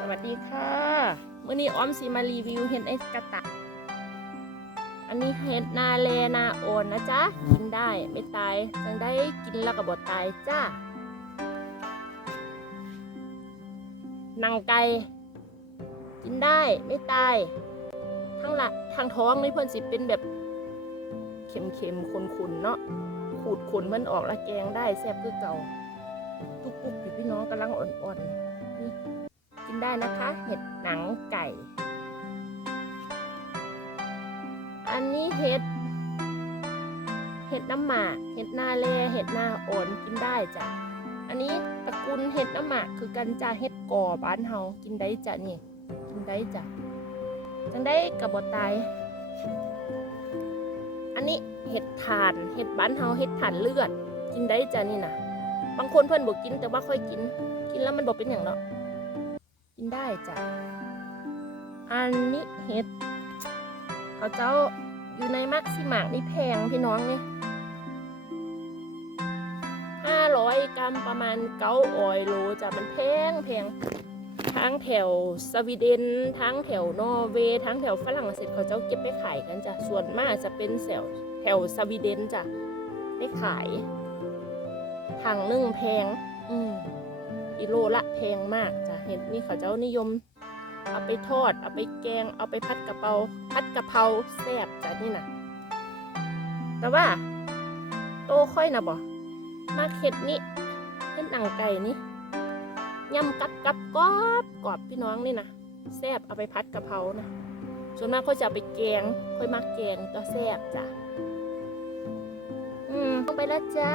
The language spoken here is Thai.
สวัสดีค่ะมื่อนี้ออมสีมารีวิวเห็ดไอ้กระตะอันนี้เห็ดนาเลนาโอนนะจ๊ะ กินได้ไม่ตายจังได้กินแล้วก็บดตายจ้านังไก่กินได้ไม่ตาย ทั้งละทางท้องนี่เพิ่อนสิเป็นแบบเค็มๆขุนๆเนาะขูดขนมันออกและแกงได้แซ่บคือเก่าทุกปุกอยู่พี่น้องกำลังอ่อนๆนี่กิน ได้นะคะ เห็ดหนังไก่ อันนี้เห็ด เห็ดน้ำหมาก เห็ดนาเลเห็ดนาโอนกินได้จ้ะ อันนี้ตระกูลเห็ดน้ำหมากคือกันจ้าเห็ดก่อบ้านเฮากินได้จ้ะนี่ กินได้จ้ะจังได้กระบอตายอันนี้เห็ดถ่าน เห็ดบ้านเฮาเห็ดถ่านเลือด กินได้จ้ะนี่นะบางคนเพิ่อนบอกกินแต่ว่าค่อยกิน กินแล้วมันบอกเป็นอย่างเนาะ กินได้จ้ะ อันนี้เห็ดเขาเจ้าอยู่ในมักซิมากนี่แพงพี่น้องนี่ห้าร้อยกรัมประมาณเก้าออยโลจ้ะ มันแพงแพงทั้งแถวสวีเดน ทั้งแถวนอร์เวย์ทั้งแถวฝรั่งเศสเขาเจ้าเก็บไปขายกันจ้ะ ส่วนมากจะเป็นแถวแถวสวีเดนจ้ะ ได้ขายถังนึ่งแพง อืม กิโลละแพงมากจ้ะเห็ดนี่เขาเจ้านิยม เอาไปทอด เอาไปแกง เอาไปพัดกะเพราพัดกะเพราแซ่บจ้ะนี่นะแต่ว่า โตค่อยนะบ่มาเห็ดนี่เห็ดหนังไก่นี่ยำกับกับกรอบกรอบพี่น้องนี่นะแซ่บเอาไปพัดกะเพรานะส่วนมากเขาจะเอาไปแกงค่อยมาแกงก็แซ่บจ้ะอืมลงไปแล้วจ้า